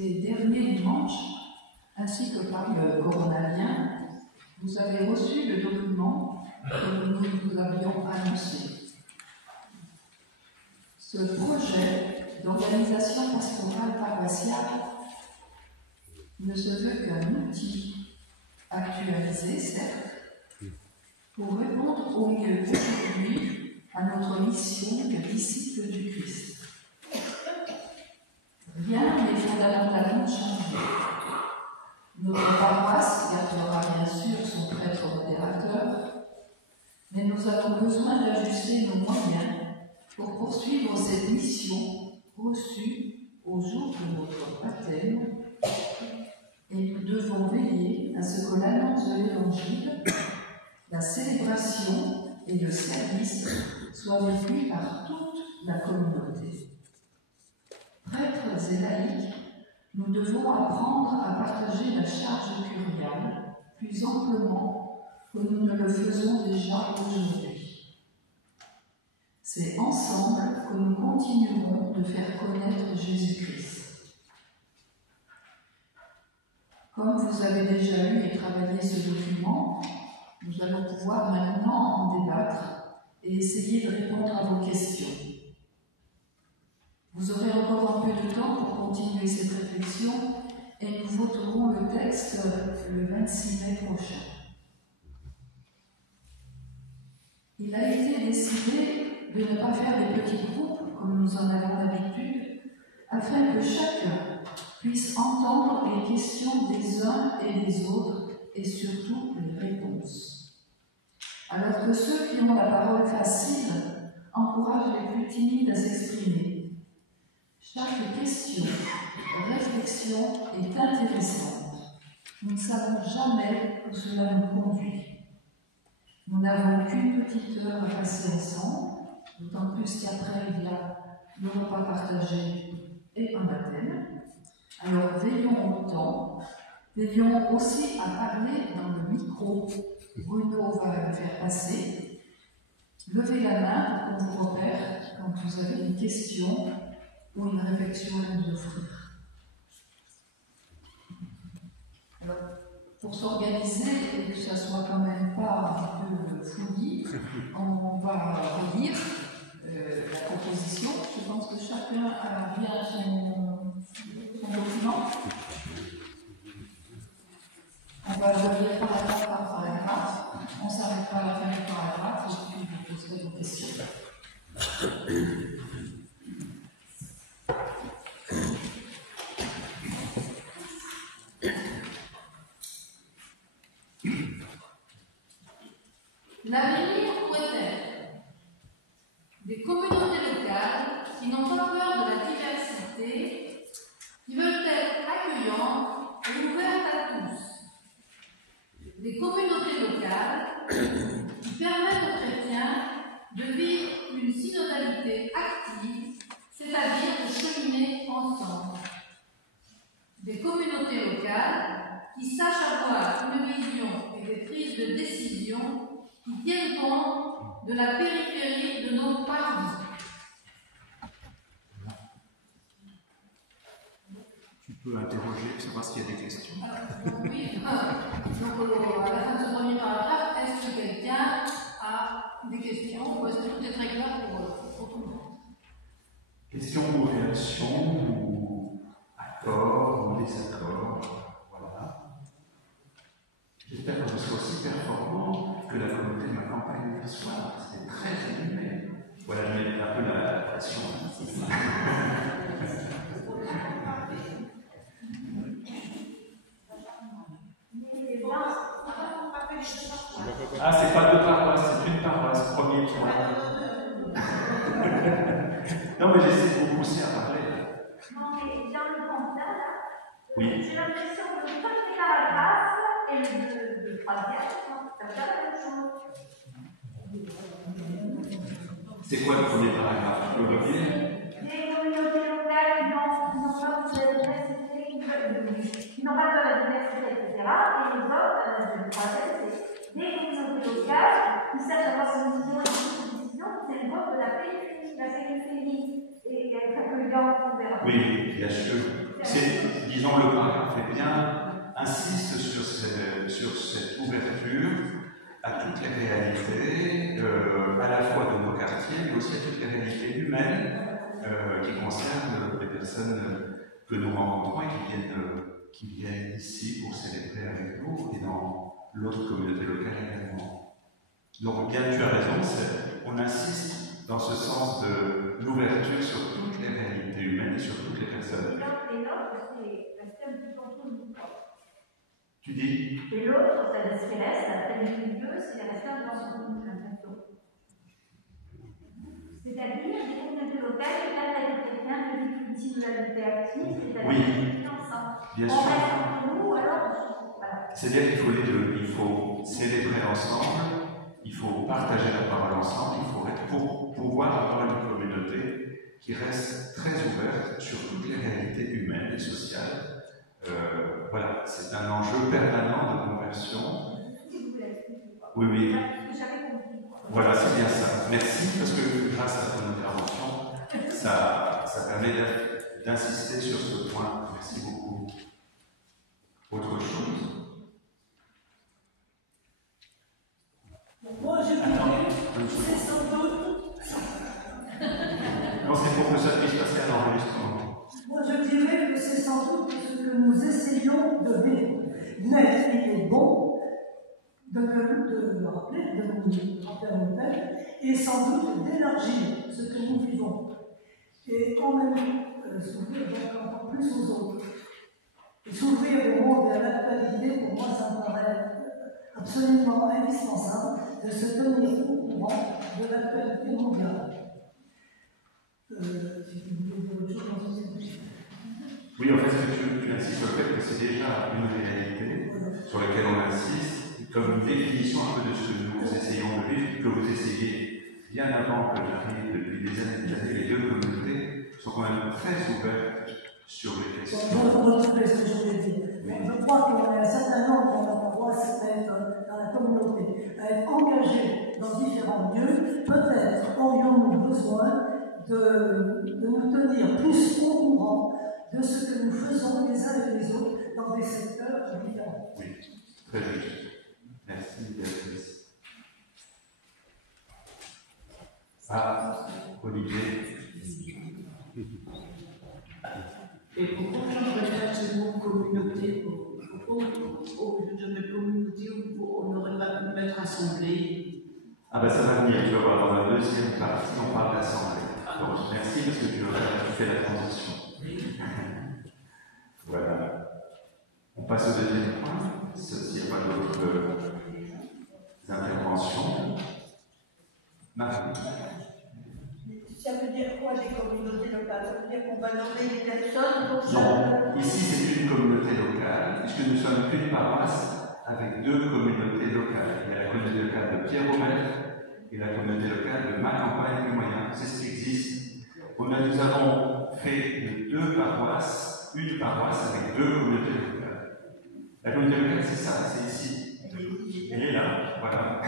Ces derniers dimanches, ainsi que par le coronavien, vous avez reçu le document que nous vous avions annoncé. Ce projet d'organisation pastorale paroissiale ne se veut qu'un outil actualisé, certes, pour répondre au mieux aujourd'hui à notre mission de disciples du Christ. Rien n'est fondamentalement changé. Notre paroisse gardera bien sûr son prêtre modérateur, mais nous avons besoin d'ajuster nos moyens pour poursuivre cette mission reçue au jour de notre baptême, et nous devons veiller à ce que l'annonce de l'Évangile, la célébration et le service soient vécus par toute la communauté. Prêtres et laïcs, nous devons apprendre à partager la charge curiale plus amplement que nous ne le faisons déjà aujourd'hui. C'est ensemble que nous continuerons de faire connaître Jésus-Christ. Comme vous avez déjà lu et travaillé ce document, nous allons pouvoir maintenant en débattre et essayer de répondre à vos questions. Vous aurez encore un peu de temps pour continuer cette réflexion et nous voterons le texte le 26 mai prochain. Il a été décidé de ne pas faire des petits groupes comme nous en avons l'habitude, afin que chacun puisse entendre les questions des uns et des autres et surtout les réponses. Alors que ceux qui ont la parole facile encouragent les plus timides à s'exprimer. Chaque question, réflexion est intéressante. Nous ne savons jamais où cela nous conduit. Nous n'avons qu'une petite heure à passer ensemble, d'autant plus qu'après il y a le repas partagé et un baptême. Alors veillons au temps, veillons aussi à parler dans le micro. Bruno va le faire passer. Levez la main pour qu'on vous repère quand vous avez une question ou une réflexion à nous offrir. Alors, pour s'organiser et que ça soit quand même pas un peu fouillis, on va relire la proposition. Je pense que chacun a bien son document. On va le relire paragraphe par paragraphe. On s'arrêtera à la fin du paragraphe et puis vous poserez vos questions. L'avenir pourrait être des communautés locales qui n'ont pas peur de la diversité, qui veulent être accueillantes et ouvertes à tous. Des communautés locales qui permettent aux chrétiens de vivre une synodalité active, c'est-à-dire de cheminer ensemble. Des communautés locales qui sachent avoir une vision et des prises de décision qui tiennent compte de la périphérie de nos parois. Tu peux interroger, savoir s'il y a des questions. Oui, donc à la fin de ce premier paragraphe, est-ce que quelqu'un a des questions ou est-ce que tout est très clair pour tout le monde? Questions ou réactions, ou accords ou désaccords, voilà. J'espère que je serai aussi performant que la communauté de ma campagne hier soir. C'était très animé. Voilà, je mets un peu la passion. Ah, c'est pas deux paroisses, c'est une paroisse, premier point. Non, mais j'essaie de vous pousser à parler. Non, mais dans le constat, là, oui. J'ai l'impression que le premier paragraphe et le troisième, ça veut dire la même chose. C'est quoi le premier paragraphe? Tu peux revenir? Des communautés locales qui n'ont pas de la diversité, qui n'ont pas de la diversité, etc. Et les autres, le troisième, c'est des communautés locales qui cherchent à avoir une vision et une décision, c'est le vote de la périphérie, la périphérie et être accueillant, ouvert. Oui, bien sûr. C'est, disons, le paragraphe est bien, insiste sur cette ouverture à toutes les réalités, à la fois de nos quartiers, mais aussi à toutes les réalités humaines qui concernent les personnes que nous rencontrons et qui viennent ici pour célébrer avec nous et dans l'autre communauté locale également. Donc, bien, tu as raison, on insiste dans ce sens de l'ouverture sur toutes les réalités humaines et sur toutes les personnes. Et l'autre, c'est rester un petit peu entre nous. Tu dis? Et l'autre, ça se laisse, la du milieu, c'est rester un peu entre nous, j'ai l'impression. C'est-à-dire, des communautés locales qui permettent à quelqu'un de l'utilité de la liberté active, c'est-à-dire vivre ensemble. Bien on sûr. reste entre nous, alors voilà. C'est-à-dire qu'il faut les deux. Il faut célébrer ensemble, il faut partager la parole ensemble, il faut pour pouvoir avoir une communauté qui reste très ouverte sur toutes les réalités humaines et sociales. Voilà, c'est un enjeu permanent de conversion. Oui, oui. Voilà, c'est bien ça. Merci, parce que grâce à ton intervention, ça permet d'insister sur ce point. Merci beaucoup. Autre chose? Moi, je dirais, c'est sans doute. Non, c'est pour que ça puisse passer à l'enregistrement. Moi, je dirais que c'est sans doute ce que nous essayons de vivre. Mais il est bon de le rappeler, de nous rappeler à nous-mêmes, et sans doute d'élargir ce que nous vivons. Et quand même s'ouvrir encore plus aux autres. Et s'ouvrir au monde et à l'actualité, pour moi, ça me paraît absolument indispensable de se tenir au courant de l'actualité mondiale. Si vous voulez dire autre chose dans ce sujet. Oui, en fait, tu insistes sur le fait que c'est déjà une réalité sur laquelle on insiste, comme une définition un peu de ce que nous essayons de vivre, que vous essayez bien avant que j'arrive, depuis des années, les deux communautés sont quand même très ouvertes sur les questions. Je retrouver ce que je voulais dire. Je crois qu'il y a un certain nombre dans la paroisse, dans la communauté, à être engagés dans différents lieux. Peut-être aurions-nous besoin de nous tenir plus au courant de ce que nous faisons les uns et les autres dans des secteurs différents. Oui, très juste. Merci, Béatrice. Ah, Olivier. Et pourquoi je recherche ce mot communauté? Pourquoi au lieu de mettre communauté, on n'aurait pas pu mettre assemblée? Ah ben ça va venir, tu vas voir, dans la deuxième partie, on parle d'assemblée. Donc merci parce que tu fais la transition. Voilà. On passe au deuxième point, s'il n'y a pas d'autres interventions. Marie. Ça veut dire quoi des communautés locales? Ça veut dire qu'on va nommer des personnes pour ça? Non, ici c'est une communauté locale, puisque nous sommes une paroisse avec deux communautés locales. Il y a la communauté locale de Pierre-Romel et la communauté locale de Macampagne-du-Moyen. C'est ce qui existe. Nous avons fait de deux paroisses, une paroisse avec deux communautés locales. La communauté locale, c'est ça, c'est ici. Elle est là, voilà.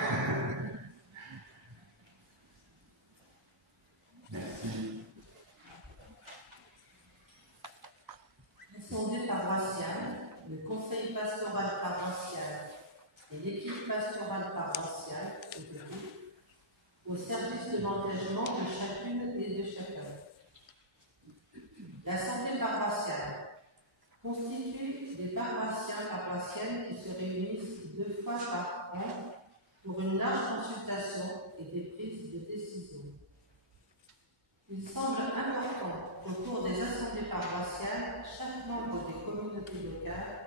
Merci. L'Assemblée paroissiale, le conseil pastoral paroissial et l'équipe pastorale paroissiale se déroulent au service de l'engagement de chacune et de chacun. L'Assemblée paroissiale constitue des paroissiens paroissiennes qui se réunissent 2 fois par an pour une large consultation et des prises de décision. Il semble important qu'au cours des assemblées paroissiales, chaque membre des communautés locales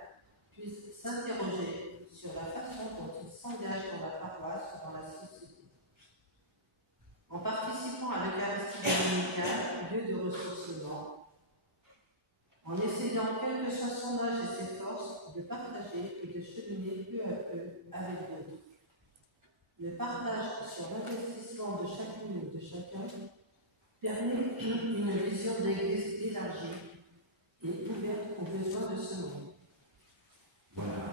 puisse s'interroger sur la façon dont il s'engage dans la paroisse ou dans la société. En participant à l'Eucharistie dominicale, lieu de ressourcement, en essayant, quel que soit son âge et ses forces, de partager et de cheminer peu à peu avec d'autres. Le partage sur l'investissement de chacune et de chacun permet une vision d'Église élargie et ouverte aux besoins de ce monde. Voilà.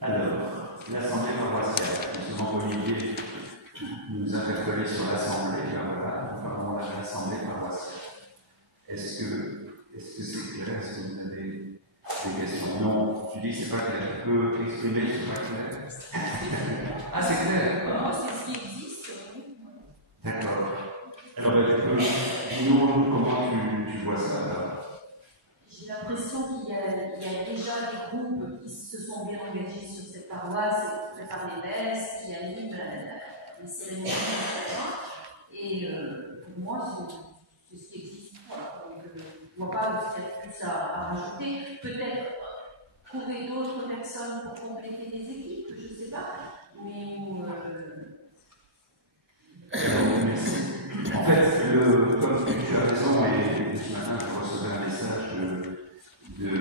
Alors, l'Assemblée paroissiale. Justement, Olivier nous a interpellé sur l'Assemblée, voilà, enfin, l'Assemblée paroissiale. Est-ce que c'est clair? Est-ce que vous avez dit c'est pas clair. Tu peux exprimer que c'est pas clair? Ah, c'est clair. Moi, c'est ce qui existe. D'accord. Alors, dis-nous comment tu vois ça là. J'ai l'impression qu'il y a déjà des groupes qui se sont bien engagés sur cette paroisse et qui préparent les messes, qui animent les cérémonies, etc. Et pour moi, c'est ce qui existe. Voilà. Donc, je ne vois pas peut-être plus à rajouter. Peut-être trouver d'autres personnes pour compléter des équipes, je ne sais pas. Mais en fait, comme tu as raison, et ce matin je recevais un message de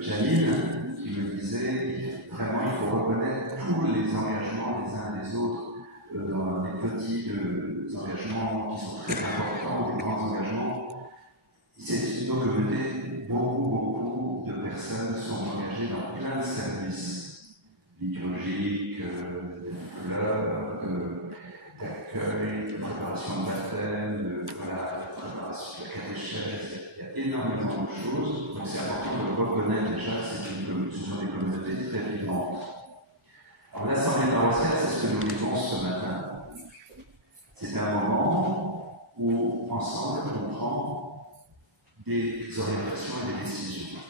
Janine qui me disait vraiment il faut reconnaître tous les engagements des uns et des autres dans des petits engagements qui sont très importants, des grands engagements. C'est nos communautés, beaucoup de personnes sont engagées dans plein de services liturgiques, de fleurs, d'accueil, de préparation de baptême, de préparation de la catéchèse. Il y a énormément de choses, donc c'est important de le reconnaître déjà, ce sont des communautés très vivantes. Alors l'Assemblée paroissiale, c'est ce que nous vivons ce matin. C'est un moment où, ensemble, on prend des orientations et des décisions.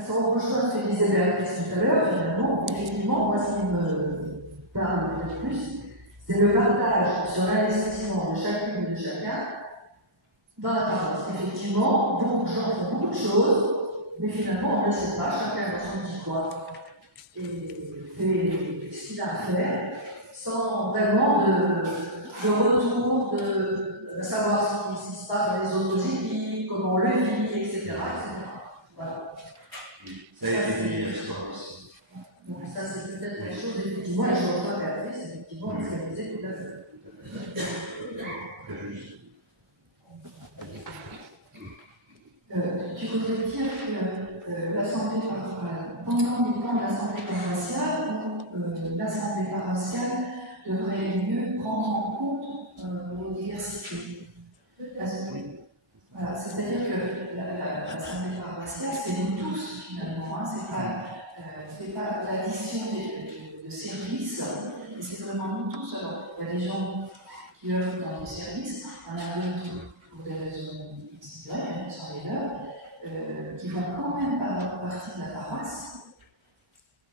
Ça rejoint ce que disait Béatrice tout à l'heure, finalement. Effectivement, moi, ce qui me parle le plus, c'est le partage sur l'investissement de chacune et de chacun dans la paroisse. Effectivement, beaucoup de gens font beaucoup de choses, mais finalement, on ne le sait pas, chacun dans son petit coin. Et fait ce qu'il a à faire, sans vraiment de retour, de savoir ce qui se passe dans les autres équipes, comment on le vit, etc. Voilà. Ça a été dit ce soir aussi. Donc ça, c'est peut-être quelque chose, effectivement, et je revois Béatrice, effectivement, ce qu'elle disait tout à fait. Très juste. Tu voudrais dire que l'Assemblée paroissiale, pendant les temps de l'Assemblée paroissiale, l'Assemblée paroissiale devrait mieux prendre en compte nos diversités. Voilà, c'est-à-dire que l'Assemblée paroissiale, c'est nous tous, finalement. Hein, c'est pas l'addition de services, mais c'est vraiment nous tous. Alors, il y a des gens qui œuvrent dans les services, il y en a d'autres pour des raisons considérées, qui sont les leurs, qui vont quand même faire partie de la paroisse.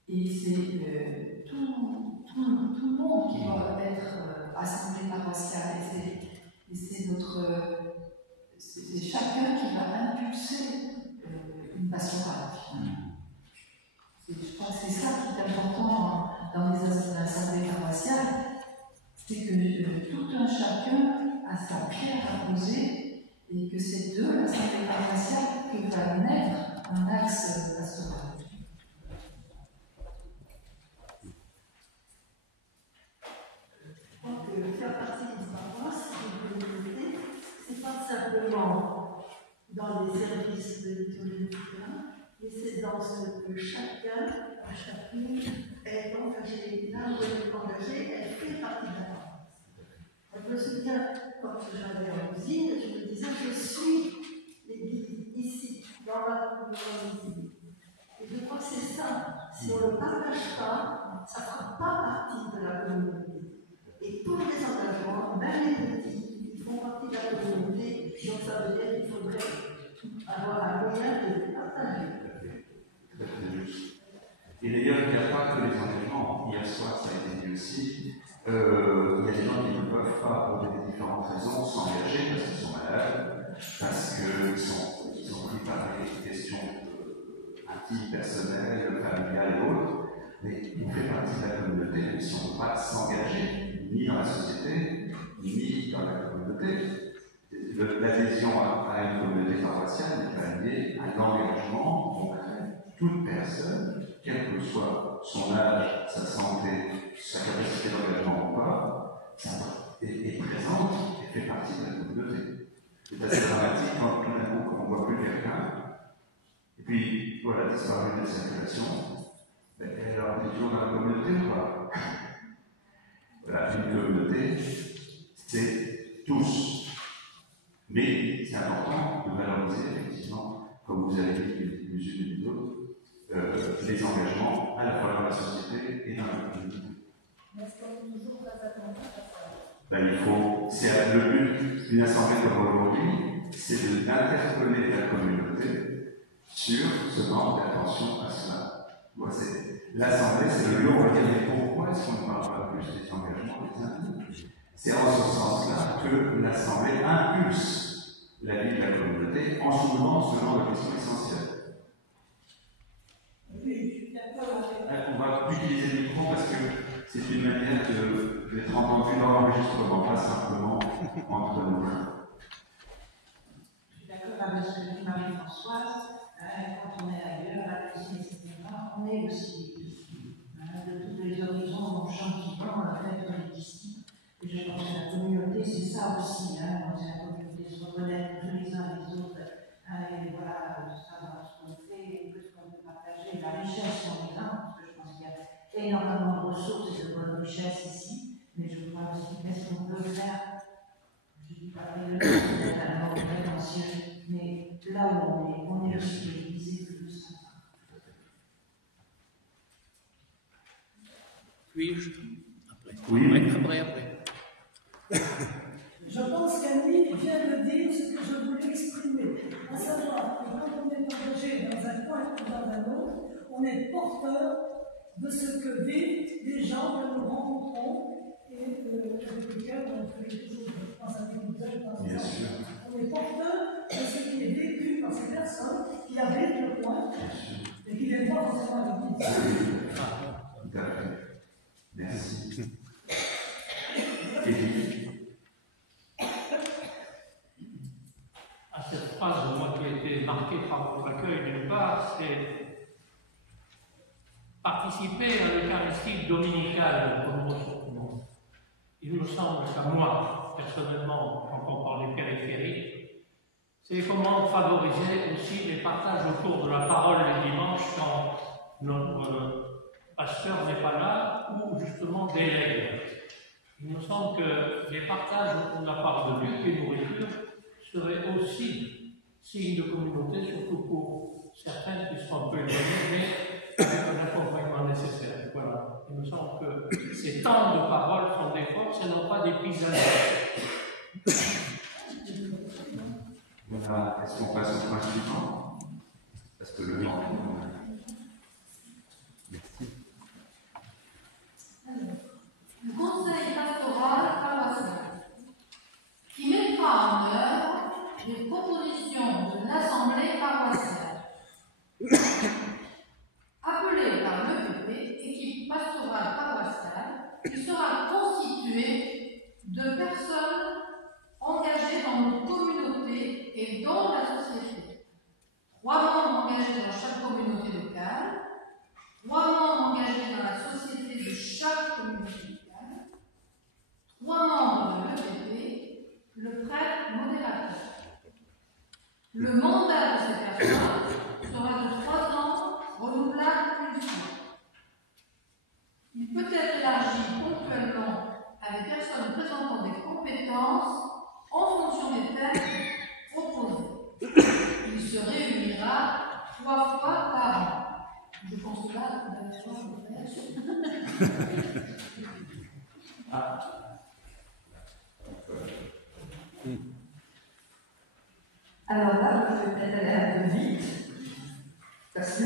Et c'est tout le monde qui doit être assemblée paroissiale. Et c'est c'est chacun qui va impulser une pastorale. Je pense que c'est ça qui est important dans les assemblées paroissiales, c'est que tout un chacun a sa pierre à poser et que c'est de l'assemblée paroissiale que va naître un axe pastoral. Je crois que faire partie d'une paroisse, d'une communauté, c'est pas simplement dans les services de liturgie, mais c'est dans ce que chacun, chacune est engagé. Là où elle est engagée, elle fait partie de la paroisse. Je me souviens, quand j'allais en usine, je me disais, je suis l'église ici, dans ma usine. Et je crois que c'est ça. Si on ne le partage pas, ça ne fera pas partie de la communauté. Et tous les engagements, même les petits, ils font partie de la communauté. Donc ça veut dire qu'il faudrait avoir un moyen de les partager. Et d'ailleurs, il n'y a pas que les engagements. Hier soir, ça a été dit aussi. Il y a des gens qui ne peuvent pas, pour des différentes raisons, s'engager parce qu'ils sont malades, parce qu'ils sont pris par des questions intimes, personnelles, familiales et autres. Mais on fait partie de la communauté, même si on ne peut pas s'engager, ni dans la société, ni dans la communauté. L'adhésion à une communauté paroissiale n'est pas liée à l'engagement concret. Toute personne, quel que soit son âge, sa santé, sa capacité d'engagement ou pas, est présente et fait partie de la communauté. C'est assez dramatique quand tout d'un coup, on ne voit plus quelqu'un, et puis voilà, disparu de la circulation, alors on est toujours dans la communauté ou pas? Voilà, une communauté, c'est tous. Mais c'est important de valoriser, effectivement, comme vous avez dit les unes et les autres, les engagements à la fois dans la société et dans la communauté. Il faut, c'est le but d'une assemblée comme aujourd'hui, c'est d'interpeller la communauté sur ce manque d'attention à cela. L'assemblée, c'est le lieu où on va dire mais pourquoi est-ce qu'on ne parle pas plus des engagements des individus? C'est en ce sens-là que l'assemblée impulse la vie de la communauté en soulevant ce genre de questions essentielles. On va utiliser le micro parce que c'est une manière d'être entendu dans l'enregistrement, pas simplement entre nous. Je suis d'accord avec ce que dit Marie-Françoise. Quand on est ailleurs, à la cuisine, etc., on est aussi de tous les horizons, on change souvent, on a fait on est ici. Et je pense que la communauté, c'est ça aussi. C'est la communauté se reconnaître tous les uns les autres. Et voilà, savoir ce qu'on fait, ce qu'on peut partager, la richesse qu'on est là, parce que je pense qu'il y a énormément de ressources et de bonnes richesses ici. Mais je crois aussi qu'est-ce qu'on peut faire. Je ne dis pas que c'est un ordre potentiel, mais là où on est aussi visible de ça. Puis-je après. Oui. Après. Je pense qu'Annie vient de dire ce que je voulais exprimer, à savoir que quand on est engagé dans un coin ou dans un autre, on est porteur de ce que vivent les gens que nous rencontrons et avec lesquels on fait toujours, je pense à des Bien sûr. on est porteur de ce qui est vécu par ces personnes qui habitent le coin et qui viennent pas forcément à l'église. Tout à fait. Merci. Et à cette phrase, moi, qui a été marquée par votre accueil d'une part, c'est participer à l'Eucharistie dominicale comme ressourcement. Il me semble qu'à moi, personnellement, quand on parle des périphéries, c'est comment favoriser aussi les partages autour de la parole les dimanches quand notre pasteur n'est pas là ou justement délègue. Il me semble que les partages autour de la parole de Dieu et nourriture serait aussi signe de communauté, surtout pour certains qui sont un peu éloignés, mais avec un accompagnement nécessaire. Voilà. Il me semble que ces temps de parole sont des forces et non pas des pisages. voilà. Est-ce qu'on passe au point suivant? Parce que le temps. Merci. Le conseil pastoral paroissial qui mettra en œuvre les propositions de l'Assemblée paroissiale, appelée par l'EPP, équipe pastorale paroissiale, qui sera constituée de personnes engagées dans nos communautés et dans la société. 3 membres engagés dans chaque communauté locale, 3 membres engagés dans la société de chaque communauté locale, 3 membres de l'EPP, le prêtre modérateur. Le mandat de ces personnes sera de 3 ans, renouvelable une fois. Il peut être élargi ponctuellement à des personnes présentant des compétences en fonction des thèmes proposés. Il se réunira 3 fois par an. Je pense que là, vous allez voir le Alors là, je vais peut-être aller un peu vite, parce que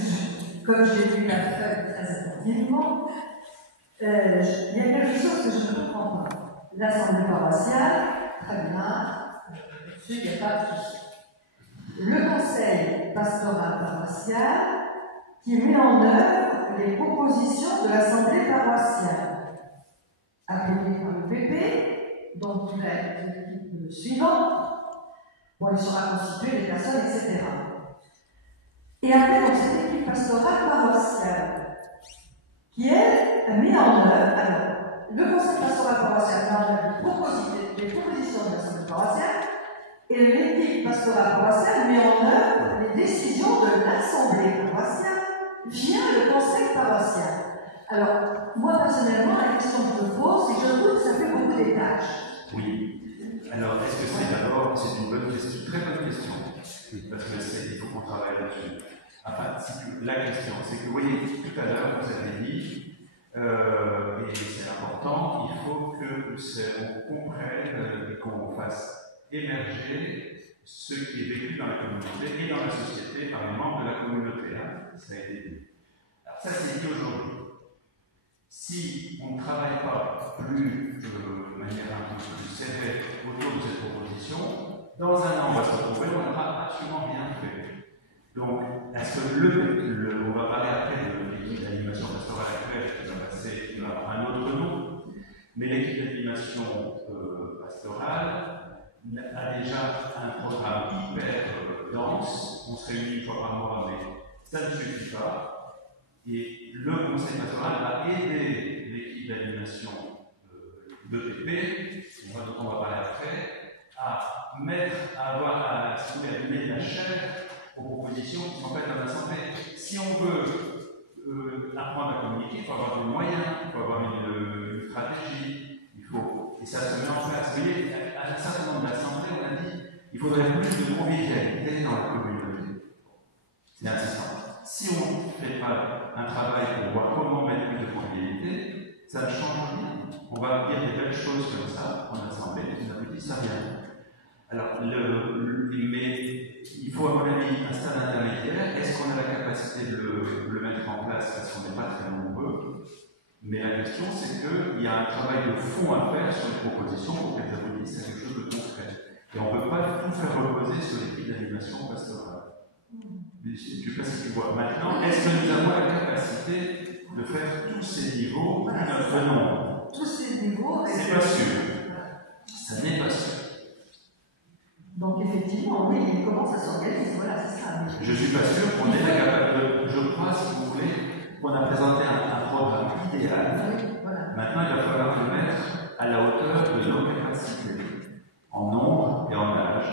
comme j'ai lu la feuille très attentivement, il y a quelque chose que je ne comprends pas. L'Assemblée paroissiale, très bien, là-dessus, il n'y a pas de souci. Le Conseil pastoral paroissial qui met en œuvre les propositions de l'Assemblée paroissiale, appelée par le PP, dont il va être l'équipe suivante. Bon, il sera constitué des personnes, etc. Et après, donc, cette équipe pastorale paroissiale, qui est mise en œuvre, alors, le conseil pastoral paroissial met en œuvre les propositions de l'Assemblée paroissiale, et l'équipe pastorale paroissiale met en œuvre les décisions de l'Assemblée paroissiale via le conseil paroissial. Alors, moi, personnellement, la question que je me pose, c'est que je trouve que ça fait beaucoup des tâches. Oui. Alors, est-ce que c'est d'abord, c'est une bonne question faut travailler là-dessus. Enfin, la question, c'est que, vous voyez, tout à l'heure, vous avez dit, et c'est important, il faut qu'on comprenne et qu'on fasse émerger ce qui est vécu dans la communauté et dans la société par les membres de la communauté. Hein, ça a été dit. Alors ça, c'est dit aujourd'hui. Si on ne travaille pas plus de manière un peu plus serrée autour de cette proposition, dans un an, on va se retrouver, on n'aura absolument rien fait. Donc, est-ce que on va parler après de l'équipe d'animation pastorale actuelle qui va passer, qui va avoir un autre nom, mais l'équipe d'animation pastorale a déjà un programme hyper dense, on se réunit une fois par mois, mais ça ne suffit pas. Et le conseil pastoral va aider l'équipe d'animation d'EPP, dont on va parler après, à avoir à donner de la chair aux propositions qui sont faites dans l'Assemblée. Si on veut apprendre à communiquer, il faut avoir des moyens, il faut avoir une stratégie, et ça se met en place. Vous voyez, à un certain nombre d'assemblées, on a dit qu'il faudrait plus de convivialité dans la communauté. C'est insistant. Si on ne fait pas un travail pour voir comment mettre plus de convivialité, ça ne change rien. On va dire des belles choses comme ça en assemblée, et petit à petit, ça vient. Alors, mais il faut à mon avis un stade intermédiaire. Est-ce qu'on a la capacité de le mettre en place parce qu'on n'est pas très nombreux? Mais la question, c'est qu'il y a un travail de fond à faire sur les propositions pour qu'elles aboutissent à quelque chose de concret. Et on ne peut pas tout faire reposer sur l'équipe d'animation pastorale. Je ne sais pas si tu vois. Maintenant, est-ce que nous avons la capacité de faire tous ces niveaux à notre nombre? Tous ces niveaux. C'est pas sûr. Ça n'est pas sûr. Donc effectivement, oui, il commence à s'organiser, voilà, c'est ça. Je ne suis pas sûr qu'on ait la capacité. Je crois, si vous voulez, qu'on a présenté un programme idéal. Oui, voilà. Maintenant, il va falloir le mettre à la hauteur de nos capacités, en nombre et en âge.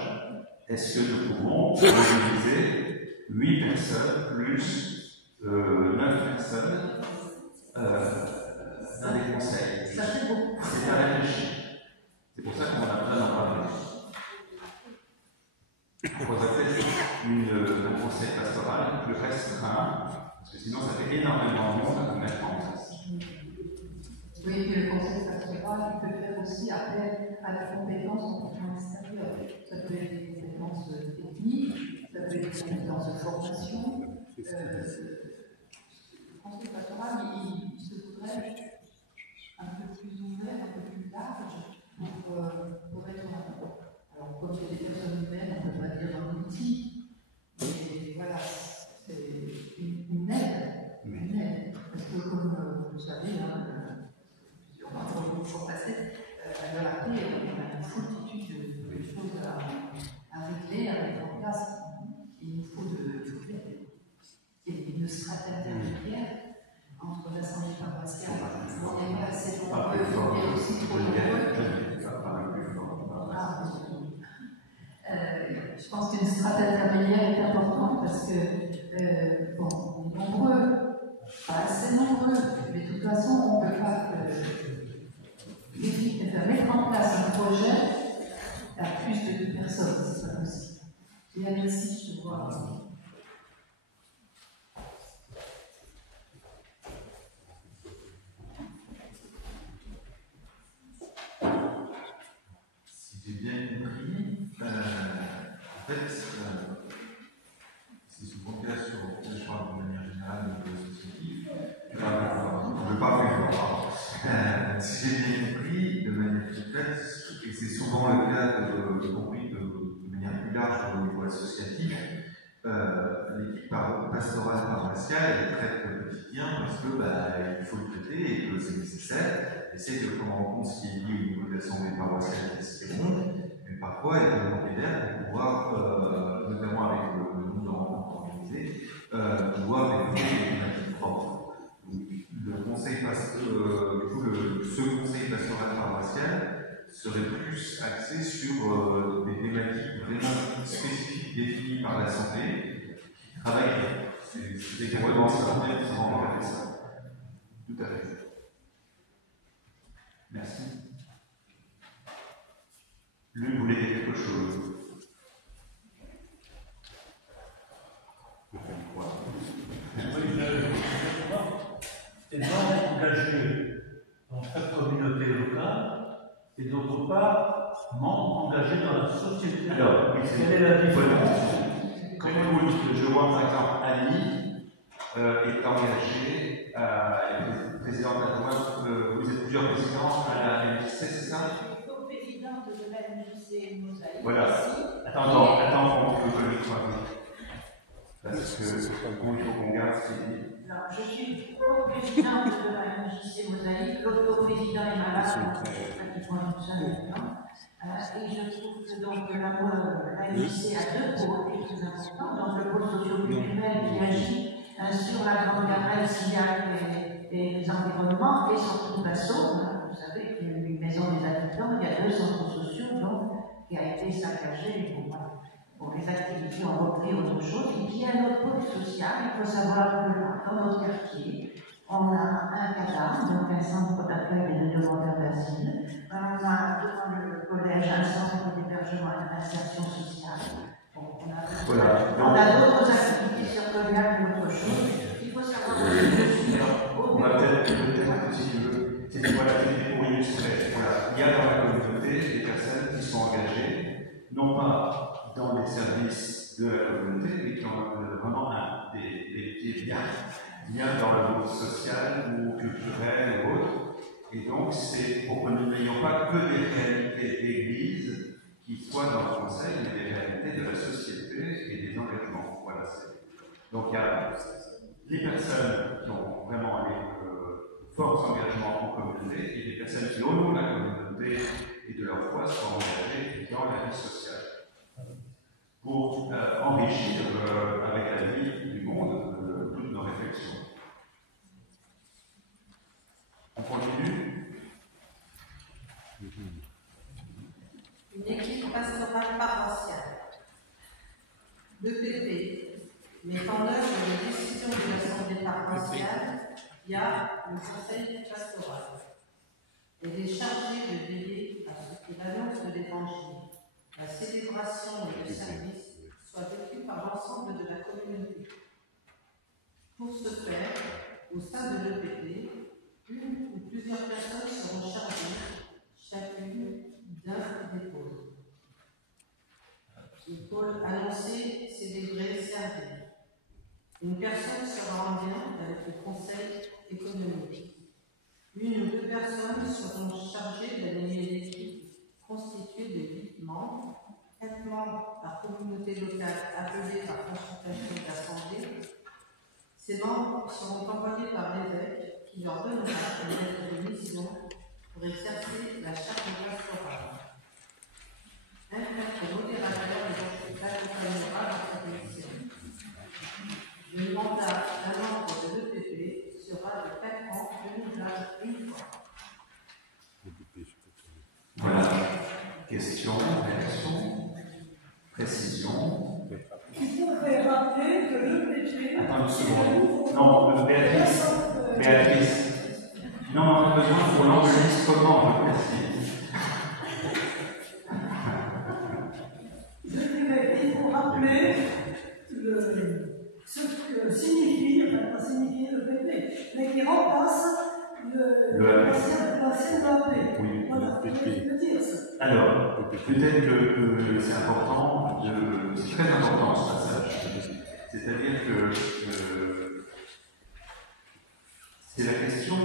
Est-ce que nous pouvons mobiliser 8 personnes plus 9 personnes dans les conseils? Ça fait beaucoup. C'est à réfléchir. C'est pour ça qu'on a besoin d'en parler. Il faudrait peut-être un conseil pastoral plus restreint, parce que sinon ça fait énormément de monde à mettre en place. Oui, et le conseil pastoral, il peut faire aussi appel à la compétence en extérieur. Ça peut être des compétences techniques, ça peut être des compétences de formation. Le conseil pastoral, il se voudrait un peu plus ouvert, un peu plus large, pour être alors, comme c'est des personnes humaines, on ne peut pas dire un outil, mais voilà, c'est une aide. Une aide. Parce que, comme vous le savez, plusieurs fois passé, à l'heure actuelle, on a une foultitude de choses à régler, à mettre en place. Il nous faut une stratégie intermédiaire entre l'Assemblée paroissiale, on n'est pas assez nombreux, et aussi trop nombreux. Je pense qu'une stratégie intermédiaire est importante parce que, bon, on est nombreux, pas assez nombreux, mais de toute façon, on ne peut pas mettre en place un projet à plus de 2 personnes, c'est pas possible. Et Alexis, je te vois. Si j'ai bien compris, en fait, c'est ce qu'on fait sur, je parle de manière générale de l'associatif, je ne veux pas plus fort. Si j'ai bien compris, de manière concrète, et c'est souvent le cas, y compris de manière plus large au niveau associatif, l'équipe pastorale paroissiale, elle traite le quotidien parce que il faut le traiter et que c'est nécessaire. Essayer de prendre en compte ce qui est lié au niveau de l'assemblée paroissiale, ce qui est bon, mais parfois elle peut manquer d'air pour pouvoir, notamment avec le nombre de rencontres organisées, pouvoir développer des thématiques propres. Le conseil ce conseil pastoral paroissial serait plus axé sur des thématiques vraiment spécifiques définies par l'Assemblée, qui travaillent. C'est exactement ça. Tout à fait. Merci. Lui voulait dire quelque chose. engagé dans chaque communauté locale et d'autre part, membre engagé dans la société. Alors, quelle est la différence? Comment vous dites que je vois par exemple Annie est engagée, elle est présidente adjointe, vous êtes plusieurs présidents à la MJC, c'est ça? Je suis co-présidente de la MJC Mosaïque. Voilà. Attends, on peut le faire. Parce que il faut qu'on garde ce qu'il dit. Alors, je suis co-présidente de la MJC Mosaïque, l'autre président est malade, donc je ne sais pas qui prend tout ça maintenant. Et je trouve que donc la MJC a deux pôles qui sont importants. Donc le pôle socio-culturel qui agit sur la grande garenne, SIAC et les environnements, et surtout PASSO. Vous savez qu'il y a une maison des habitants, il y a 2 centres sociaux donc, qui a été saccagé. Bon, les activités ont repris autre chose. Et puis il y a notre pôle social. Il faut savoir que dans notre quartier, on a un CADA, donc un centre d'accueil et de demandeurs d'asile. On a devant le collège un centre d'hébergement et d'insertion sociale. Bon, on a d'autres activités surcommunales et autre chose. Il faut savoir que on va peut-être, si tu veux, c'est pour illustrer. Voilà. Il y a dans la communauté des personnes qui sont engagées, non pas dans les services de la communauté, mais qui ont vraiment des pieds bien dans le monde social ou culturel ou autre. Et donc, c'est pour que nous n'ayons pas que des réalités d'église qui soient dans le conseil, mais des réalités de la société et des engagements. Voilà. Donc, il y a les personnes qui ont vraiment un fort engagement en communauté et les personnes qui, au nom de la communauté et de leur foi, sont engagées dans la vie sociale. Pour enrichir avec la vie du monde toutes nos réflexions. On continue. Une équipe pastorale paroissiale. L'EPP met en œuvre les décisions de l'Assemblée paroissiale via le conseil pastoral. Elle est chargée de veiller à ce que l'annonce de l'Évangile, la célébration et le service soient vécus par l'ensemble de la communauté. Pour ce faire, au sein de l'EPP, une ou plusieurs personnes seront chargées, chacune d'un des pôles. Le pôle annoncé, célébré, servi. Une personne sera en lien avec le conseil économique. Une ou 2 personnes seront chargées d'animer l'équipe constituée de 8 membres, 4 membres par communauté locale appelés par consultation d'assemblée. Ces membres seront envoyés par l'évêque qui leur donnera une lettre de mission pour exercer la charge pastorale. Un prêtre modérateur les accompagnera dans cette mission. Le mandat d'un membre de l'EPP sera de 4 ans, renouvelable une fois. Voilà. Question, réaction, précision. Il faudrait rappeler que l'EPP. Attends une seconde. Non, Béatrice. Non, on a besoin pour l'enregistrement, je précise. Il faut rappeler ce que signifie, enfin pas signifie l'EPP, mais qui remplace l'ancien EAP. Oui, voilà, je veux dire ça. Alors, peut-être que c'est important, c'est très important ce passage. C'est-à-dire que c'est la question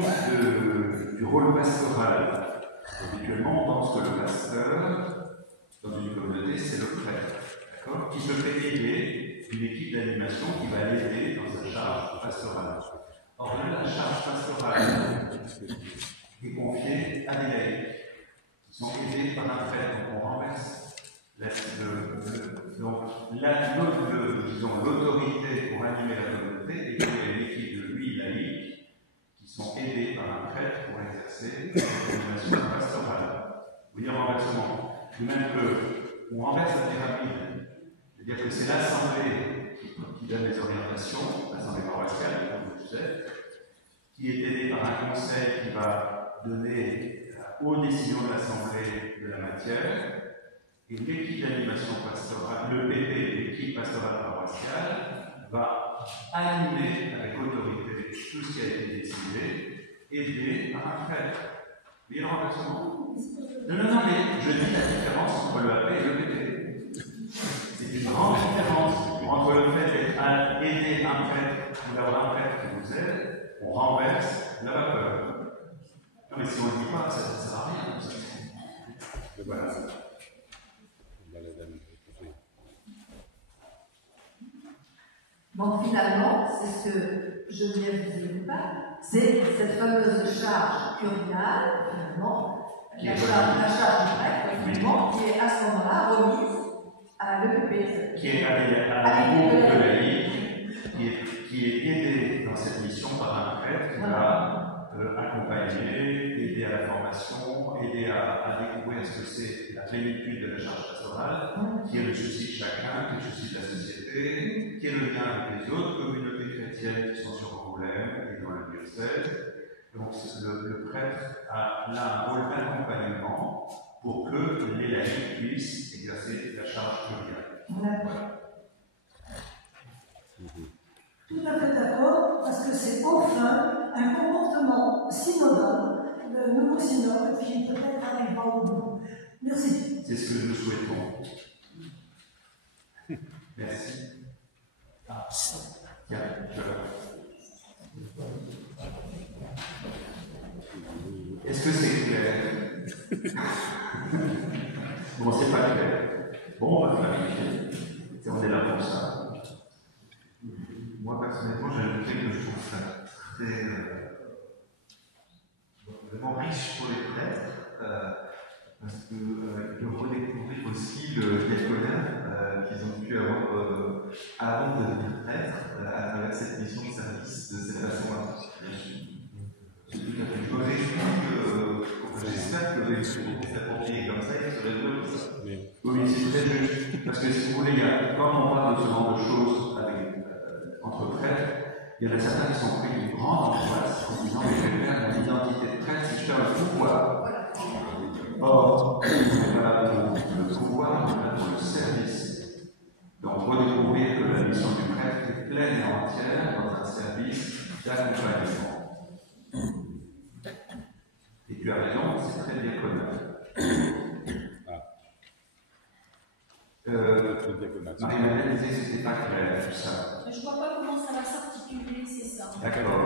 du rôle pastoral. Habituellement, on pense que le pasteur, dans une communauté, c'est le prêtre, d'accord, qui se fait aider d'une équipe d'animation qui va l'aider dans sa charge pastorale. Or là, la charge pastorale est confiée à des laïcs qui sont aidés par un prêtre. Donc on renverse l'autorité pour animer la communauté et qu'il y a une équipe de 8 laïcs qui sont aidés par un prêtre pour exercer l'animation pastorale. Vous voyez, renversement. De même qu'on renverse la pyramide, c'est-à-dire que c'est l'Assemblée qui donne les orientations, l'Assemblée paroissiale, comme vous le savez, qui est aidée par un conseil qui va donner aux décisions de l'Assemblée de la matière, et l'équipe d'animation pastorale, le PP, l'équipe pastorale paroissiale, va animer avec autorité tout ce qui a été décidé aidé par un prêtre. Vous voyez le renversement? Non, mais je dis la différence entre le AP et le PP. C'est une grande différence entre le fait d'être aidé un prêtre ou d'avoir un prêtre qui vous aide, on renverse la vapeur. Non, mais si on ne le dit pas, ça ne sert à rien. Voilà. Donc finalement, c'est ce que Geneviève disait ou pas, c'est cette fameuse charge curiale, finalement, la charge du prêtre, finalement, qui est à ce moment-là remise à l'EPP. Qui est à un groupe de laïcs, qui est aidé dans cette mission par un prêtre qui va accompagner, aider à la formation, aider à découvrir ce que c'est la plénitude de la charge pastorale, qui est le souci de chacun, qui est le souci de la société, qui est le lien avec les autres communautés chrétiennes qui sont sur Angoulême et dans le diocèse. Donc le prêtre a là un rôle d'accompagnement pour que les laïcs puissent exercer la charge curiale. Tout à fait d'accord, parce que c'est enfin un comportement synodal, le nouveau synode, qui peut-être arrivera au bout. Merci. C'est ce que nous souhaitons. Merci. Ah, tiens, Est-ce que c'est clair? Bon, c'est pas clair. Bon, on va clarifier. On est là pour ça. Moi, personnellement, j'ai noté que je trouve ça très vraiment riche pour les prêtres, parce qu'ils peuvent redécouvrir aussi le diaconat qu'ils ont pu avoir avant de devenir prêtres à travers cette mission de service de cette façon-là. Je me réjouis j'espère que cette pompier comme ça, il se résout comme ça. Oui, c'est très juste. Parce que si vous voulez, quand on parle de ce genre de choses entre prêtres, il y en a certains qui sont pris d'une grande angoisse en disant mais je vais perdre mon identité de prêtre si je perds le pouvoir. Or, voilà pour le pouvoir, voilà pour le service. Donc, redécouvrir que la mission du prêtre est pleine et entière dans un service d'accompagnement. Et tu as raison, c'est très bien connu. Marie-Madeleine disait que c'était pas clair tout ça. Je ne vois pas comment ça va s'articuler, c'est ça. D'accord.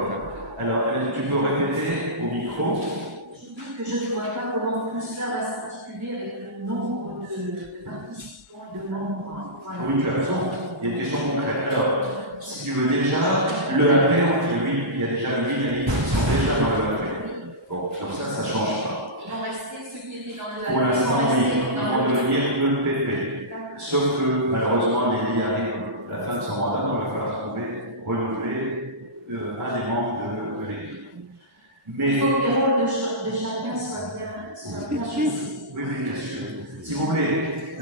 Alors, tu peux répéter au micro? Je dis que je ne vois pas comment tout cela va s'articuler avec le nombre de participants et de membres. Voilà. Oui, tu as raison. Il y a une question concrète. Alors, si tu veux déjà, le AP, on dit oui, il y a déjà 8 amis qui sont déjà dans le AP. Bon, comme ça ne change pas. Ils vont rester ceux qui étaient dans le AP. Pour l'instant, oui, ils vont devenir EPP. Sauf que, malheureusement, Nelly arrive à la fin de son mandat, donc il va falloir renouveler un des membres de l'équipe. Mais... Il faut que les rôles de chacun soient bien précis. Oui, bien sûr. Si vous voulez,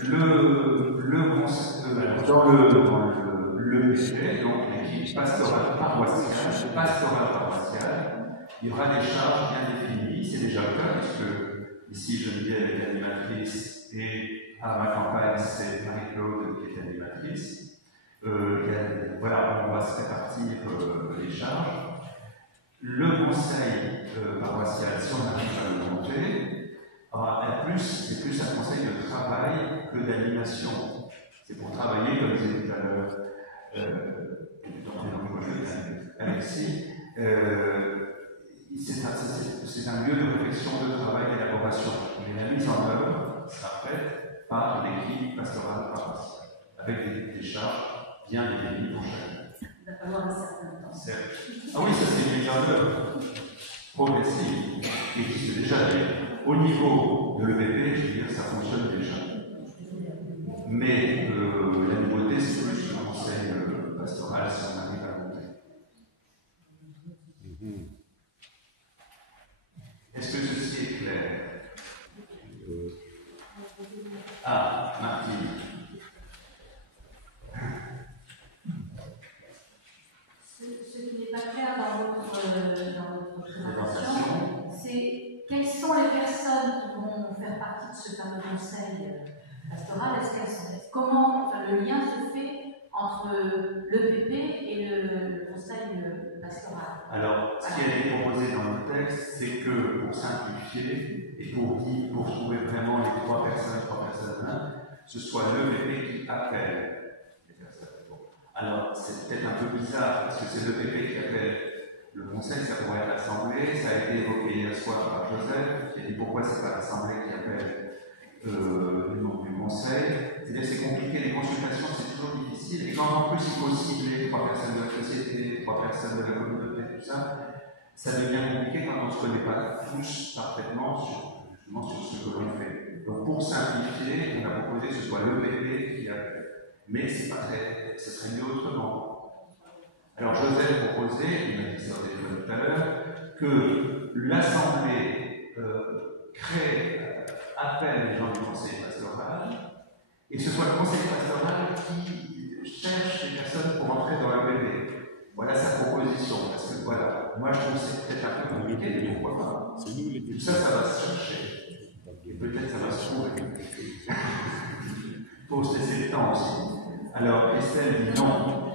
dans le PG, donc l'équipe pastorale paroissiale, il y aura des charges bien définies. C'est déjà le cas, puisque ici, Geneviève est animatrice et à ma campagne, c'est Marie-Claude qui est animatrice. Voilà, on va se répartir les charges. Le conseil paroissial, si on arrive à le monter, c'est plus un conseil de travail que d'animation. C'est pour travailler, comme je disais tout à l'heure, Alexis, c'est un lieu de réflexion, de travail, d'élaboration. Mais la mise en œuvre sera faite par l'équipe pastorale paroissiale, avec des charges bien définies pour chacun. Il va falloir un certain temps. Ah oui, ça c'est une mise en œuvre progressive qui existe déjà. Au niveau de l'EPP, je veux dire, ça fonctionne déjà. Mais la nouveauté, c'est plus le conseil pastoral si on arrive à monter. Est-ce que ceci est clair? Ah, Martine. Ce qui n'est pas clair dans votre présentation, c'est quelles sont les personnes qui vont faire partie de ce fameux conseil pastoral. Comment le lien se fait entre l'EPP et le conseil pastoral. Alors, ce qui a été proposé dans le texte, c'est que pour simplifier et pour trouver vraiment les trois personnes là, ce soit le BP qui appelle les personnes. Bon. Alors, c'est peut-être un peu bizarre parce que c'est le BP qui appelle le conseil, ça pourrait être l'Assemblée. Ça a été évoqué hier soir par Joseph, qui a dit pourquoi c'est pas l'Assemblée qui appelle le nom du conseil. C'est-à-dire c'est compliqué, les consultations c'est toujours difficile, et quand en plus il faut cibler 3 personnes de la société, 3 personnes de la communauté, tout ça, ça devient compliqué quand on ne se connaît pas tous parfaitement sur ce que l'on fait. Donc pour simplifier, on a proposé que ce soit le BP qui appelle. Mais c'est pas très, ce serait mieux autrement. Alors Joseph proposait, il m'a dit ça au téléphone tout à l'heure, que l'Assemblée appelle les gens du conseil pastoral, et que ce soit le conseil pastoral qui cherche les personnes pour entrer dans la BP. Voilà sa proposition, parce que voilà, moi je trouve que c'est peut-être un peu compliqué, mais pourquoi pas. Tout ça, ça va se chercher. Et peut-être ça va se trouver. Il faut se laisser le temps aussi. Alors, Estelle dit non.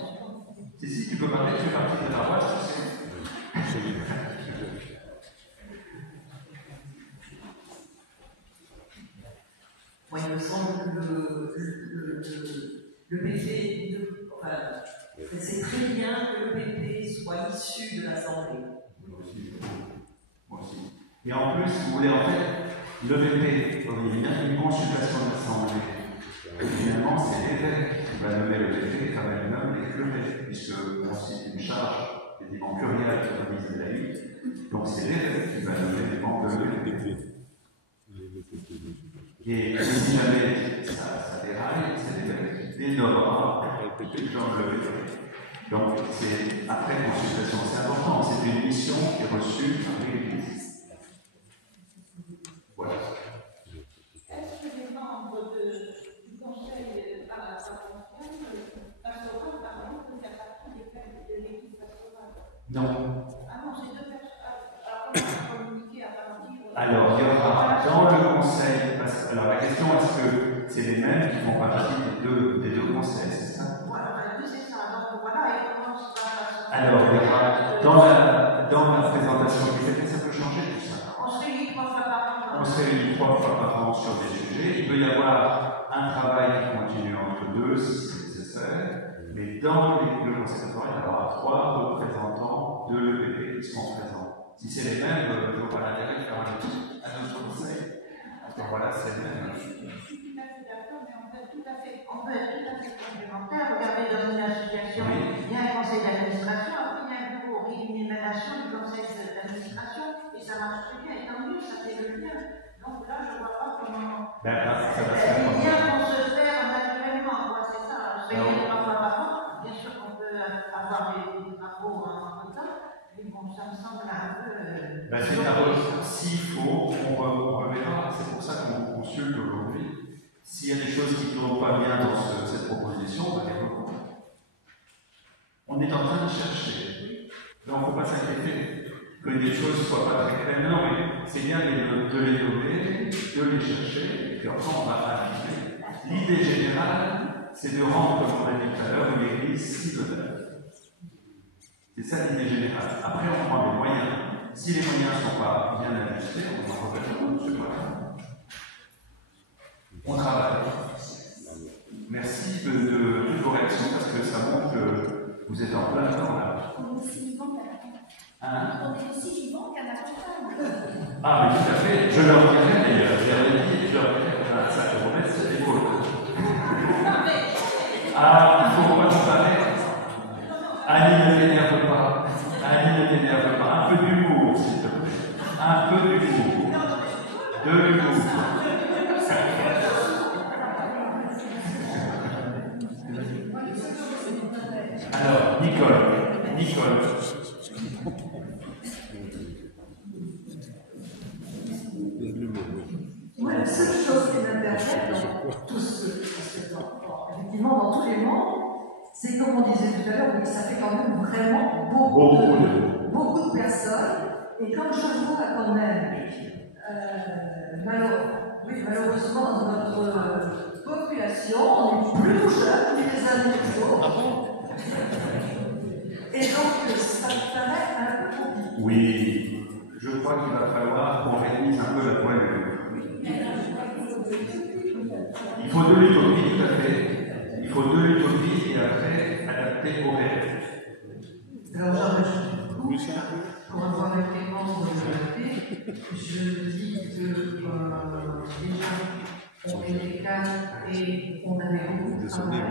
Si, tu peux parler, tu fais partie de la paroisse, tu sais. Moi, il me semble que le BP, c'est très bien que le BP soit issu de l'Assemblée. Moi aussi. Et en plus, si vous voulez, en fait, le BP, il y a une consultation de l'Assemblée. Finalement, c'est l'évêque qui va nommer le BP comme elle nomme les curés, puisque c'est une charge quasiment plurielle qui organise la laïque. Donc c'est l'évêque qui va nommer les membres de l'EVP. Et si jamais ça déraille, c'est l'évêque qui dénommera les gens de l'EVP. Donc c'est après consultation, c'est important, c'est une mission qui est reçue par l'Église. Voilà. Est-ce que les membres du conseil pastoral, par exemple, peuvent faire partie de l'équipe pastorale? Non. Ah non, c'est deux personnes. Alors, comment on va communiquer à partir Alors, il y aura dans le conseil, alors la question, est-ce que c'est les mêmes qui font partie des deux conseils, c'est ça? Voilà, c'est ça. Donc voilà, et comment ça va? Alors, il y aura dans la présentation du fait, ça peut changer tout ça. On se réunit 3 fois par an. On se réunit 3 fois par an sur des sujets. Il peut y avoir un travail qui continue entre deux, si c'est nécessaire. Mais dans le conseil pastoral, il y aura 3 représentants de l'EPP qui seront présents. Si c'est les mêmes, je ne vois pas l'intérêt de faire un autre conseil. Donc voilà, c'est le même. Je suis tout à fait d'accord, mais on peut être tout à fait complémentaire. Regardez, dans une association, il y a un conseil d'administration, après il y a un bureau d'élimination du conseil d'administration, et ça marche très bien, et tant mieux, ça fait le lien. Donc là, je ne vois pas comment. Les liens vont se faire naturellement, c'est ça. Se réunir 3 fois par an, bien sûr qu'on peut avoir des travaux en temps, mais bon, ça me semble un peu. S'il faut, on reverra. C'est pour ça qu'on consulte aujourd'hui. S'il y a des choses qui ne tournent pas bien dans cette proposition, on va les reprendre. On est en train de chercher. Donc, il ne faut pas s'inquiéter que les choses ne soient pas très claires. Non, mais c'est bien de les nommer, de les chercher, et puis après, on va arriver. L'idée générale, c'est de rendre, comme on l'a dit tout à l'heure, l'Église cible. C'est ça l'idée générale. Après, on prend des moyens. Si les moyens ne sont pas bien ajustés, on en reviendra dessus. On travaille. Merci de toutes vos réactions parce que ça montre que vous êtes en plein temps là. On est aussi vivant qu'à la campagne. Hein? On est aussi vivant qu'à la campagne. Ah, mais tout à fait. Je leur dirai d'ailleurs. Je leur dirai qu'on a un sac de remettre sur l'épaule. Ah, il faut pas comparer. Annie ne t'énerve pas. Annie ne t'énerve pas. Un peu d'humour, s'il te plaît. Un peu d'humour. De l'humour. Alors, Nicole. Moi, la seule chose qui m'interpelle dans tout effectivement, dans tous les membres, c'est comme on disait tout à l'heure, oui, ça fait quand même vraiment beaucoup de personnes. Et quand je vois quand même, malheureusement, dans notre population, on est plus jeunes les uns les autres. Et donc, ça paraît un peu compliqué. Oui, je crois qu'il va falloir qu'on réunisse un peu la voilure. Il faut de l'utopie, tout à fait. Il faut de l'utopie et après adapter au réel. Alors j'en pour avoir été membre de l'AP, je dis que déjà on était quatre et on avait beaucoup de travail.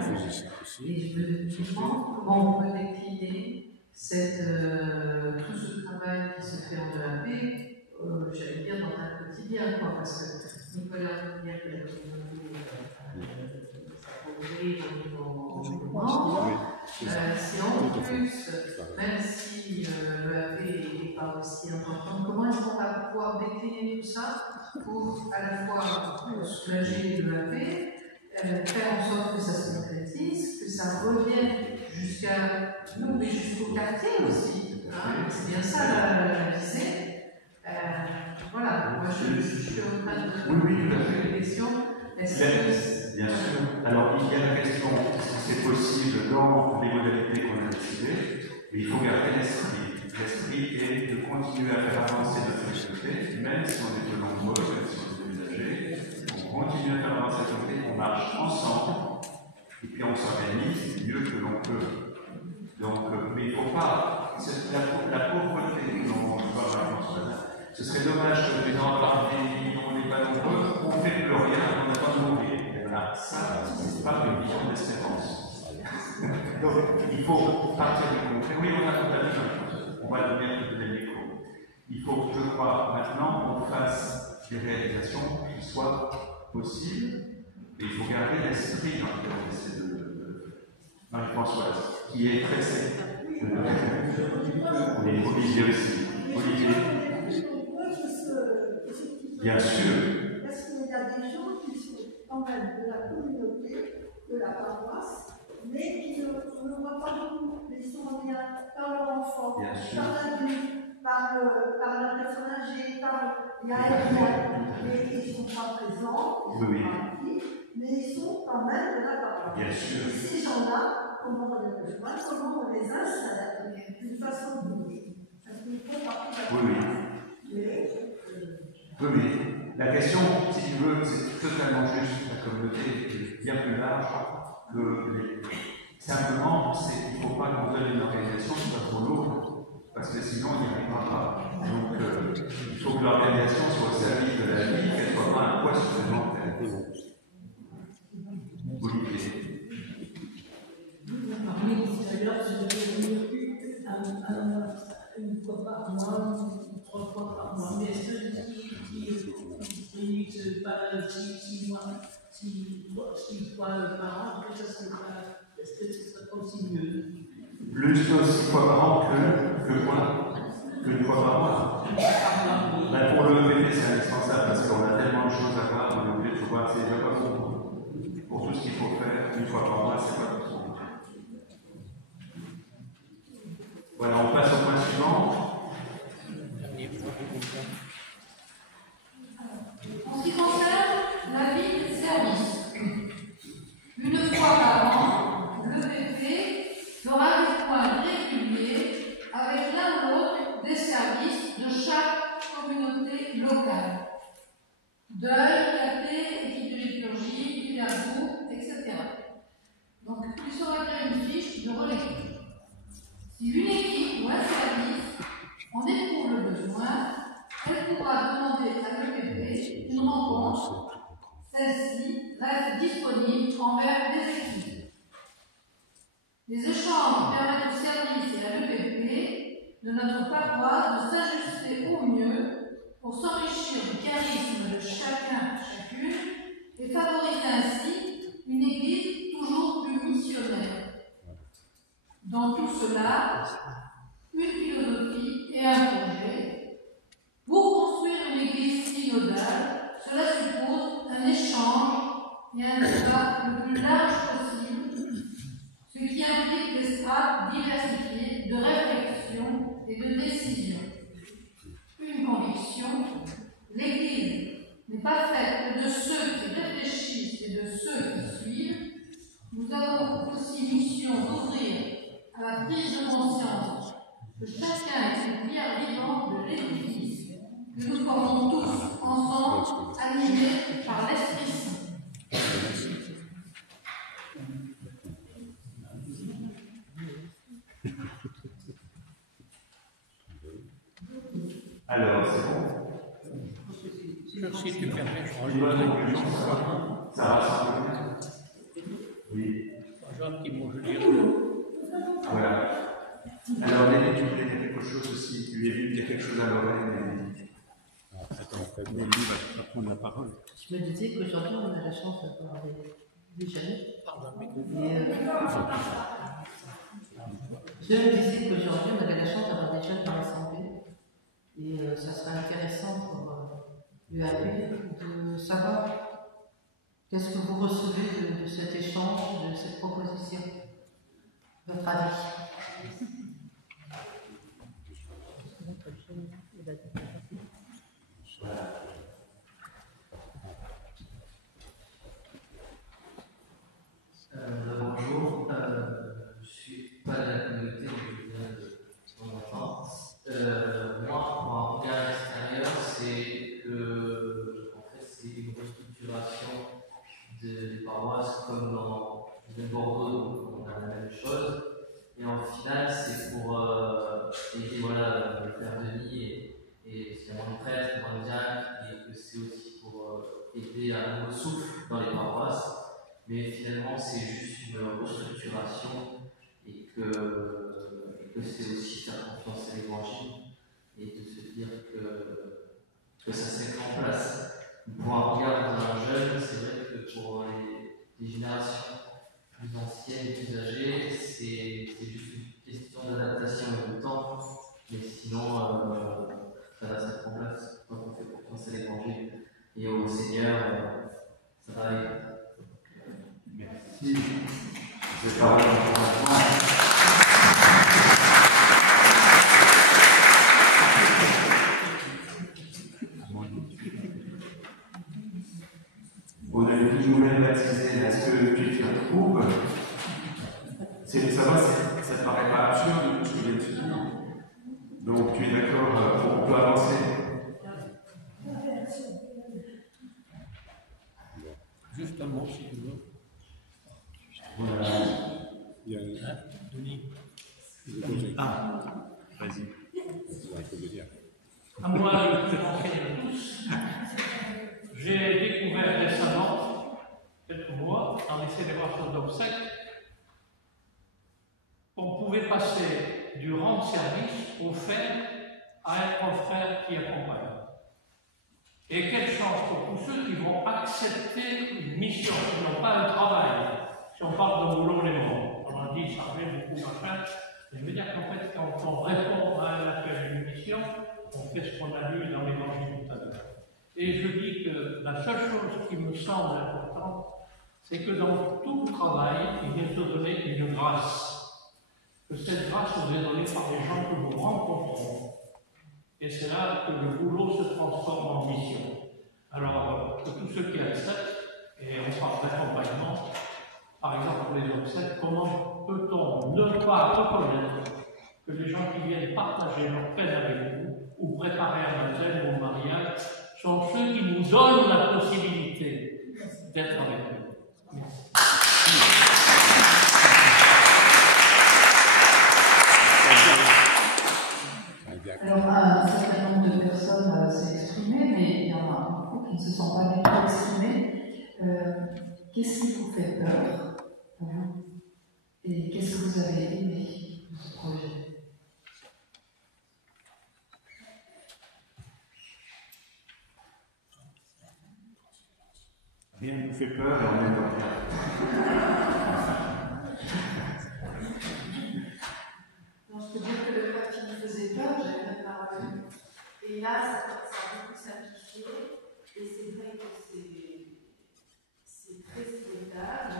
Et je me demande comment on peut décliner tout ce travail qui se fait en EAP, j'allais dire dans un quotidien, quoi, parce que Nicolas veut dire que la communauté s'appauvrit au moment. Si en plus, même si l'EAP n'est pas aussi important, comment est-ce qu'on va pouvoir décliner tout ça pour à la fois soulager l'EAP, faire en sorte que ça se concrétise, que ça revienne jusqu'à nous, mais jusqu'au quartier aussi. Hein, c'est bien ça la visée. Voilà, moi je suis en train de poser des questions. Bien sûr. Alors, il y a la question, est-ce que c'est possible dans les modalités qu'on a décidées, mais il faut garder l'esprit. L'esprit est de continuer à faire avancer notre société, même si on est peu nombreux, même si on est déménagé, on continue à faire avancer la société, on marche ensemble, et puis on s'organise mieux que l'on peut. Donc, mais il ne faut pas. La pauvreté dont on parle, ce serait dommage que les gens parlent des on n'est pas nombreux, on ne fait plus rien, on n'a pas de mourir. Voilà, ça, ce n'est pas une vision d'espérance. Donc, il faut partir du concret. Oui, on a totalement une chose. On va donner des micros. Il faut, je crois, maintenant qu'on fasse des réalisations qui soient possibles, et il faut garder l'esprit dans lequel on essaie de Marie-Françoise, qui est très sérieux. On est obligé aussi. Olivier. Bien sûr. Parce qu'il y a des gens qui sont quand même de la communauté, de la paroisse, mais qui ne voient pas beaucoup, mais ils sont en lien par leur enfant, par l'adulte, par la personne âgée, par l'aérien. Mais ils ne sont pas présents, ils sont pas actifs, mais ils sont quand même de la paroisse. Bien sûr. Et ces gens-là, comment on les installe d'une façon ou d'une autre. Parce qu'ils font partie de la paroisse. Oui. La question, si tu veux, c'est totalement juste. La communauté est bien plus large que simplement, il ne faut pas qu'on donne une organisation qui soit trop lourde, parce que sinon, il n'y arrivera pas. Donc, il faut que l'organisation soit au service de la vie, qu'elle ne soit pas un poids supplémentaire. Olivier. Parmi tout à l'heure, je vais une fois par mois, 3 fois par mois, mais ceux qui distribuent pas 6 mois, 6 fois par an, est-ce que ce serait aussi mieux? Plus que 6 fois par an que quoi? Que 1 fois par mois. Pour le EPP, c'est indispensable parce qu'on a tellement de choses à voir, on est obligé de voir, c'est déjà pas bon. Pour tout ce qu'il faut faire, 1 fois par mois, c'est pas tout. Voilà, on passe au point suivant. En ce qui concerne la vie de service, une fois par an, l'EPP fera des points réguliers avec l'un ou l'autre des services de chaque communauté locale. Deuil, café, équipe de liturgie, divers groupes, etc. Donc, il sera créé une fiche de relecture. Si une équipe ou un service en éprouve le besoin, elle pourra demander à l'EPP une rencontre. Celle-ci reste disponible envers les équipes. Les échanges permettent au service et à l'EPP de notre paroisse de s'ajuster au mieux pour s'enrichir du charisme de chacune et favoriser ainsi une église toujours plus missionnaire. Dans tout cela, une philosophie et un projet. Pour construire une église synodale, cela suppose un échange et un débat le plus large possible, ce qui implique des strates diversifiées de réflexion et de décision. Une conviction, l'Église n'est pas faite que de ceux qui réfléchissent et de ceux qui suivent. Nous avons aussi mission d'ouvrir à la prise de conscience de chaque l'édifice que nous formons tous ensemble, animés par l'Esprit Saint. Alors, c'est bon. Si tu permets, je Tu vois, rajoute. ça rassemble. Oui. Un petit mot, je dirais. Voilà. Alors, Nelly, tu voulais dire quelque chose aussi. Tu as vu qu'il y a quelque chose à Lorraine. Attends, Nelly va prendre la parole. Je me disais qu'aujourd'hui, on a la chance d'avoir des jeunes. Je me disais qu'aujourd'hui, on avait la chance d'avoir des jeunes dans l'Assemblée. Et ça serait intéressant pour l'UAP de savoir qu'est-ce que vous recevez de cet échange, de cette proposition, votre avis. Bonjour, je ne suis pas de la communauté, mais je viens de mon enfance. Moi, pour un regard extérieur, c'est que, en fait, c'est une restructuration des paroisses comme dans Bordeaux, donc on a la même chose. Et en final, c'est pour aider voilà, le père Denis et finalement le prêtre, le diacre, et que c'est aussi pour aider à un nouveau souffle dans les paroisses. Mais finalement, c'est juste une restructuration et que c'est aussi faire confiance à l'évangile et de se dire que ça se met en place. Pour un regard d'un jeune, c'est vrai que pour les générations plus anciennes et plus âgées, c'est juste une question d'adaptation et de temps. Mais sinon, ça va se mettre en place quand on fait confiance à l'évangile et au Seigneur, ça va aller. Merci. Je parle on a une fille nouvelle baptisée. Est-ce que tu te retrouves? C'est de savoir si ça ne te paraît pas absurde ce que je viens de te dire. Donc tu es d'accord, on peut avancer. Juste un mot, si tu veux. Voilà. Il y a Denis. Ah, vas-y. À moi, le plus ancien de tous, j'ai découvert récemment, quelques mois, dans les célébrations d'obsèques, qu'on pouvait passer du rang de service au fait à être un frère qui accompagne. Et quelle chance pour tous ceux qui vont accepter une mission, qui n'ont pas un travail. Si on parle de Moulon-les-Monts, on a dit ça fait beaucoup machin. Mais je veux dire qu'en fait, quand on répond à un appel à une mission, on fait ce qu'on a lu dans l'évangile tout à l'heure. Et je dis que la seule chose qui me semble importante, c'est que dans tout travail, il vient se donner une grâce. Que cette grâce vous est donnée par les gens que nous rencontrons. Et c'est là que le boulot se transforme en mission. Alors, que tous ceux qui acceptent, et on parle d'accompagnement, par exemple pour les obsèques, comment peut-on ne pas reconnaître que les gens qui viennent partager leur peine avec vous, ou préparer un baptême ou un mariage, sont ceux qui nous donnent la possibilité d'être avec eux. Merci. Alors, un certain nombre de personnes s'est exprimé, mais il y en a beaucoup qui ne se sont pas du tout exprimés. Qu'est-ce qui vous fait peur, vous? Et qu'est-ce que vous avez aimé de ce projet? Rien ne nous fait peur et on est pas Non, je peux dire que le fait qui me faisait peur, j'avais même pas revu. Et là, ça a beaucoup simplifié. Et c'est vrai que c'est très souhaitable.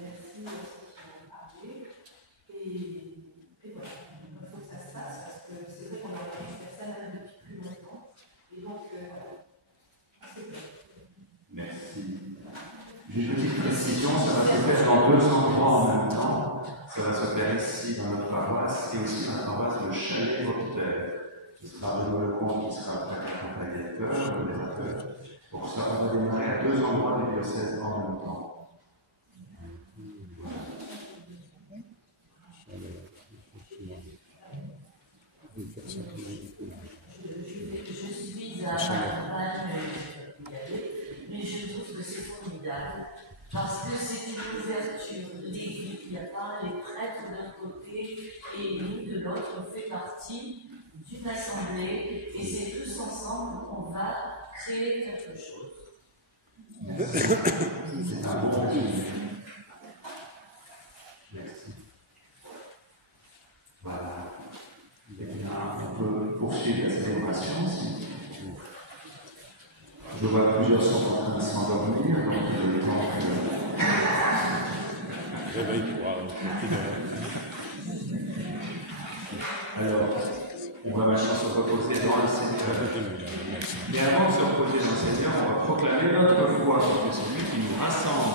Merci à ceux qui ont parlé. Et voilà, il faut que ça se passe parce que c'est vrai qu'on a fait ça même depuis plus longtemps. Et donc, voilà, c'est bien. Merci. J'ai une petite précision, ça va se faire dans 2 endroits en même temps. Ça va se faire ici dans notre paroisse et aussi dans la paroisse de Chalet-Hôpital. Ce sera Benoît Lecomte qui sera accompagnateur, modérateur. Pour cela, on va démarrer à 2 endroits du diocèse en même temps. Je suis à ma campagne, mais je trouve que c'est formidable parce que c'est une ouverture. L'Église, il n'y a pas les prêtres d'un côté et nous de l'autre, on fait partie d'une assemblée et c'est tous ensemble qu'on va créer quelque chose. C'est un bon objectif. Merci. Voilà. Eh bien, on peut poursuivre la célébration. Je vois plusieurs sont en train de s'endormir, donc il est temps que. Réveille-toi, Alors, on va maintenant se reposer dans le Seigneur. Mais avant de se reposer dans le Seigneur, on va proclamer notre foi, parce que c'est lui qui nous rassemble